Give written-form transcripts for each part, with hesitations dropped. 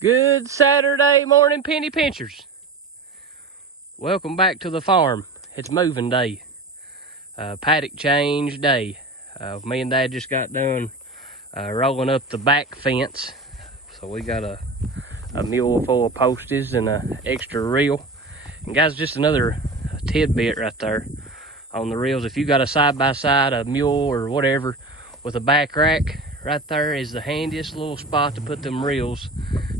Good Saturday morning, penny pinchers. Welcome back to the farm. It's moving day, paddock change day. Me and Dad just got done rolling up the back fence. So we got a mule full of posties and an extra reel. And guys, just another tidbit right there on the reels. If you got a side-by-side, a mule or whatever with a back rack, right there is the handiest little spot to put them reels,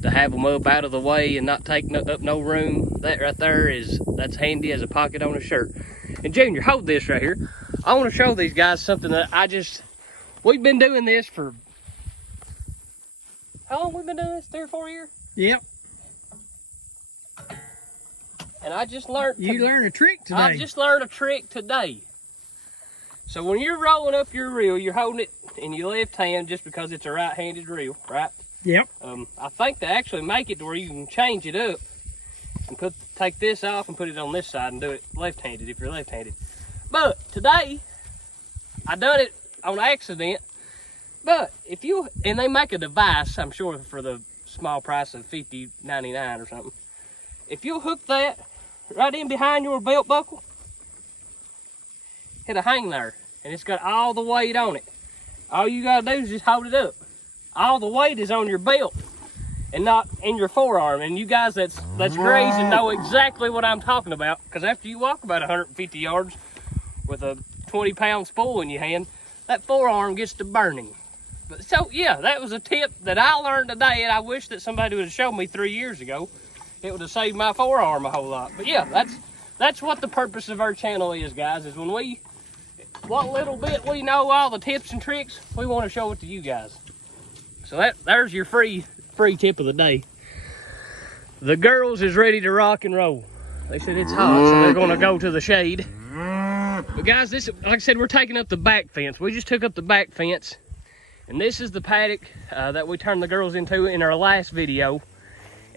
to have them up out of the way and not take up no room. That right there that's handy as a pocket on a shirt. And Junior, hold this right here. I want to show these guys something that we've been doing this for, how long we been doing this? 3 or 4 years? Yep. And I just learned. You learned a trick today. I just learned a trick today. So when you're rolling up your reel, you're holding it in your left hand just because it's a right-handed reel, right? Yep. I think they actually make it to where you can change it up and take this off and put it on this side and do it left-handed if you're left-handed. But today, I done it on accident. But and they make a device, I'm sure, for the small price of $50.99 or something. If you hook that right in behind your belt buckle, it'll hang there, and it's got all the weight on it. All you gotta do is just hold it up. All the weight is on your belt and not in your forearm. And you guys that's grazing know exactly what I'm talking about, because after you walk about 150 yards with a 20-pound spool in your hand, that forearm gets to burning. But so yeah, that was a tip that I learned today, and I wish that somebody would have shown me 3 years ago. It would have saved my forearm a whole lot. But yeah, that's what the purpose of our channel is, guys, is when what little bit we know, all the tips and tricks, we want to show it to you guys. So there's your free tip of the day. The girls is ready to rock and roll. They said it's hot, so they're gonna go to the shade. But guys, this, like I said, we're taking up the back fence. We just took up the back fence, and this is the paddock that we turned the girls into in our last video.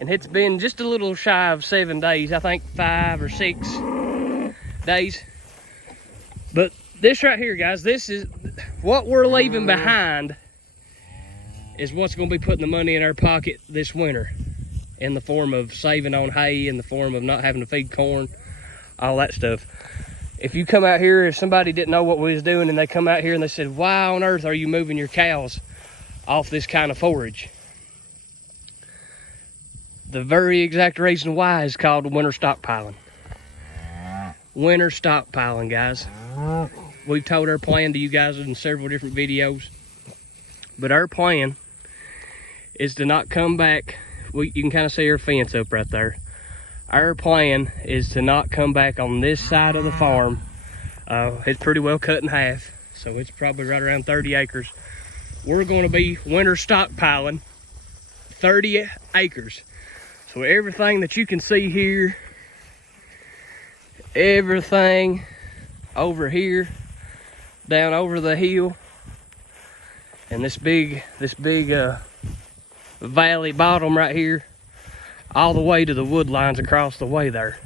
And it's been just a little shy of 7 days, I think 5 or 6 days. But this right here, guys, this is what we're leaving behind, is what's going to be putting the money in our pocket this winter, in the form of saving on hay, in the form of not having to feed corn, all that stuff. If you come out here, if somebody didn't know what we was doing and they come out here and they said, why on earth are you moving your cows off this kind of forage? The very exact reason why is called winter stockpiling. Winter stockpiling, guys. We've told our plan to you guys in several different videos, but our plan is to not come back. You can kind of see our fence up right there. Our plan is to not come back on this side of the farm. It's pretty well cut in half, so it's probably right around 30 acres. We're going to be winter stockpiling 30 acres. So everything that you can see here, everything over here, down over the hill, and this big valley bottom right here, all the way to the wood lines across the way there.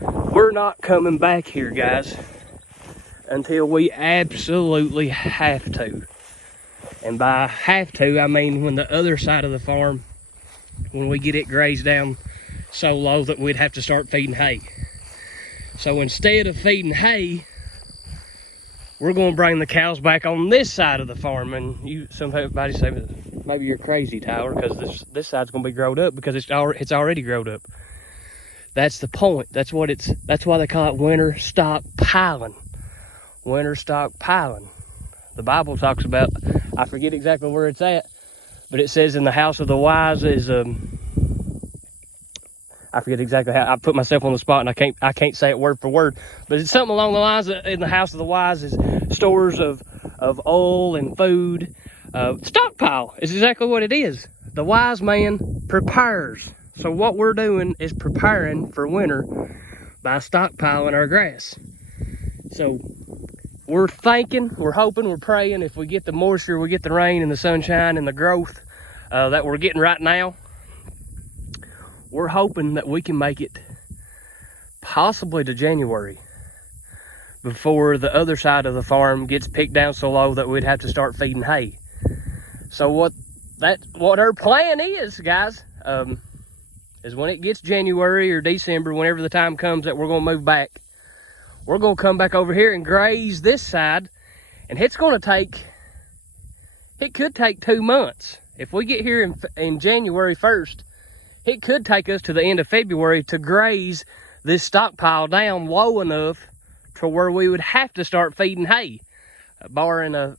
We're not coming back here, guys, until we absolutely have to. And by have to, I mean when the other side of the farm, when we get it grazed down so low that we'd have to start feeding hay. So instead of feeding hay, we're going to bring the cows back on this side of the farm. And somebody say, maybe you're crazy, Tyler, because this side's going to be growed up, because it's already growed up. That's the point. That's why they call it winter stockpiling. Winter stockpiling. The Bible talks about, I forget exactly where it's at, but it says in the house of the wise is, I forget exactly how, I put myself on the spot and I can't say it word for word, but it's something along the lines of, in the house of the wise is stores of oil and food. Stockpile is exactly what it is. The wise man prepares. So what we're doing is preparing for winter by stockpiling our grass. So we're thinking, we're hoping, we're praying, if we get the moisture, we get the rain and the sunshine and the growth that we're getting right now, we're hoping that we can make it possibly to January before the other side of the farm gets picked down so low that we'd have to start feeding hay. So what our plan is, guys, is when it gets January or December, whenever the time comes that we're going to move back, we're going to come back over here and graze this side. And it's going to take, it could take 2 months. If we get here in January 1st, it could take us to the end of February to graze this stockpile down low enough to where we would have to start feeding hay. Barring a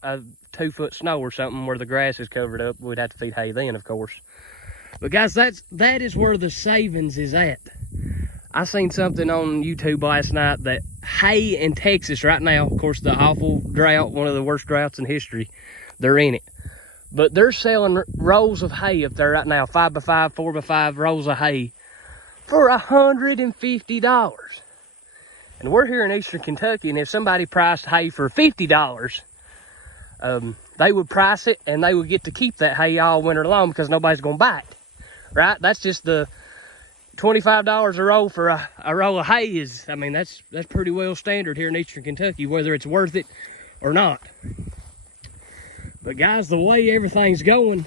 2-foot snow or something where the grass is covered up, we'd have to feed hay then, of course. But guys, that is where the savings is at. I seen something on YouTube last night that hay in Texas right now, of course, the awful drought, one of the worst droughts in history, they're in it. But they're selling rolls of hay up there right now, 5x5, 4x5 rolls of hay for $150. And we're here in Eastern Kentucky, and if somebody priced hay for $50, they would price it and they would get to keep that hay all winter long because nobody's going to buy it, right? That's just the $25 a roll for a roll of hay is, I mean, that's pretty well standard here in Eastern Kentucky, whether it's worth it or not. But guys, the way everything's going,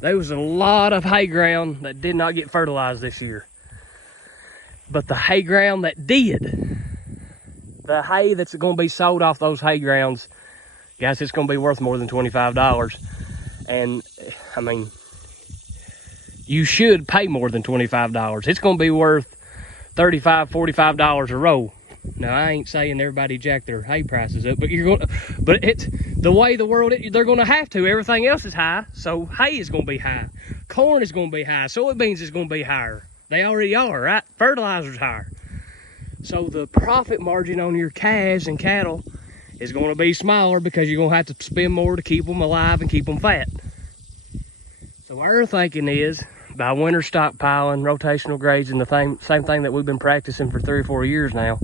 there was a lot of hay ground that did not get fertilized this year. But the hay ground that did, the hay that's going to be sold off those hay grounds, guys, it's going to be worth more than $25. And I mean, you should pay more than $25. It's going to be worth $35, $45 a roll. Now, I ain't saying everybody jack their hay prices up, but it's the way the world, they're going to have to. Everything else is high, so hay is going to be high. Corn is going to be high. Soybeans is going to be higher. They already are, right? Fertilizer's higher. So the profit margin on your calves and cattle is going to be smaller because you're going to have to spend more to keep them alive and keep them fat. So our thinking is, by winter stockpiling, rotational grazing, the same thing that we've been practicing for 3 or 4 years now,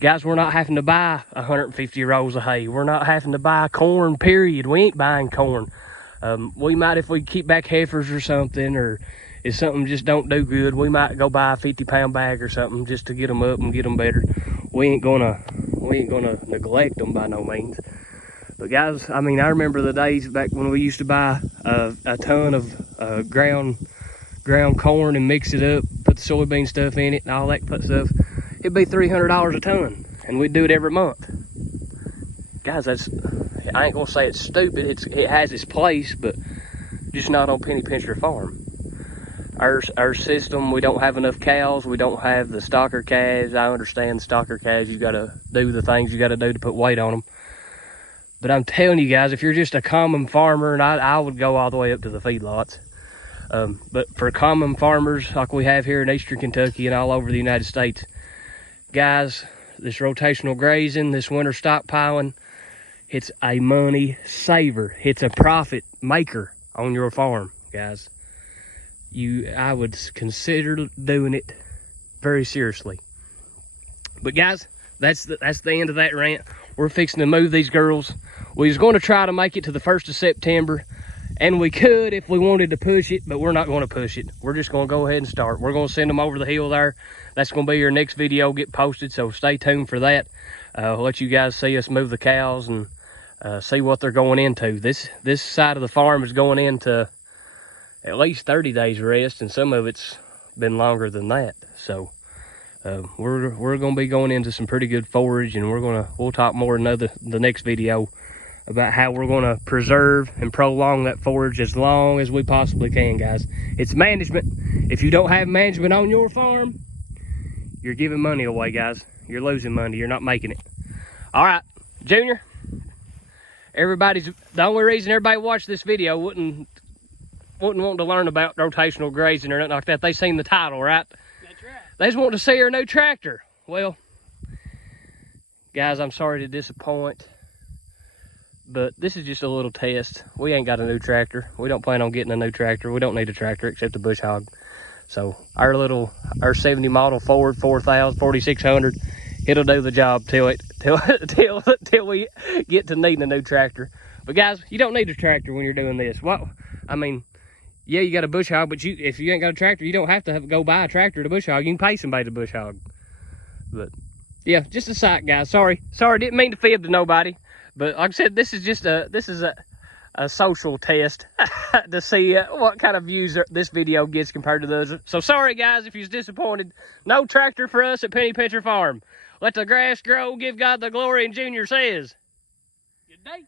guys, we're not having to buy 150 rolls of hay. We're not having to buy corn, period. We ain't buying corn. We might, if we keep back heifers or something, or if something just don't do good, we might go buy a 50-pound bag or something just to get them up and get them better. We ain't gonna neglect them by no means. But guys, I mean, I remember the days back when we used to buy a ton of ground corn and mix it up, put the soybean stuff in it and all that stuff. It'd be $300 a ton, and we'd do it every month. Guys, I ain't gonna say it's stupid. It has its place, but just not on Penny Pincher Farm. Our system, we don't have enough cows. We don't have the stocker calves. I understand the stocker calves, you gotta do the things you gotta do to put weight on them. But I'm telling you guys, if you're just a common farmer, and I would go all the way up to the feedlots. But for common farmers like we have here in Eastern Kentucky and all over the United States, guys, this rotational grazing, this winter stockpiling, it's a money saver. It's a profit maker on your farm, guys. I would consider doing it very seriously. But guys, that's the end of that rant. We're fixing to move these girls. We was going to try to make it to the 1st of September, and we could if we wanted to push it, but we're not going to push it. We're just going to go ahead and start. We're going to send them over the hill there. That's going to be your next video get posted, so stay tuned for that. I'll let you guys see us move the cows and see what they're going into. This side of the farm is going into at least 30 days rest, and some of it's been longer than that. So we're going to be going into some pretty good forage, and we'll talk more in the next video about how we're going to preserve and prolong that forage as long as we possibly can, guys. It's management. If you don't have management on your farm, you're giving money away, guys. You're losing money. You're not making it. All right, Junior. The only reason everybody watched this video wouldn't want to learn about rotational grazing or nothing like that. They seen the title, right? That's right. They just want to see our new tractor. Well, guys, I'm sorry to disappoint, but this is just a little test. We ain't got a new tractor. We don't plan on getting a new tractor. We don't need a tractor except a bush hog. So our 70 model Ford 4600, it'll do the job till we get to needing a new tractor. But guys, you don't need a tractor when you're doing this. I mean, yeah, you got a bush hog, but if you ain't got a tractor, you don't have to go buy a tractor to bush hog. You can pay somebody to bush hog. But yeah, just a sight, guys. Sorry, didn't mean to fib to nobody. But like I said, this is a social test to see what kind of views this video gets compared to the others. So sorry guys if you're disappointed. No tractor for us at Penny Pincher Farm. Let the grass grow, give God the glory, and Junior says, good day.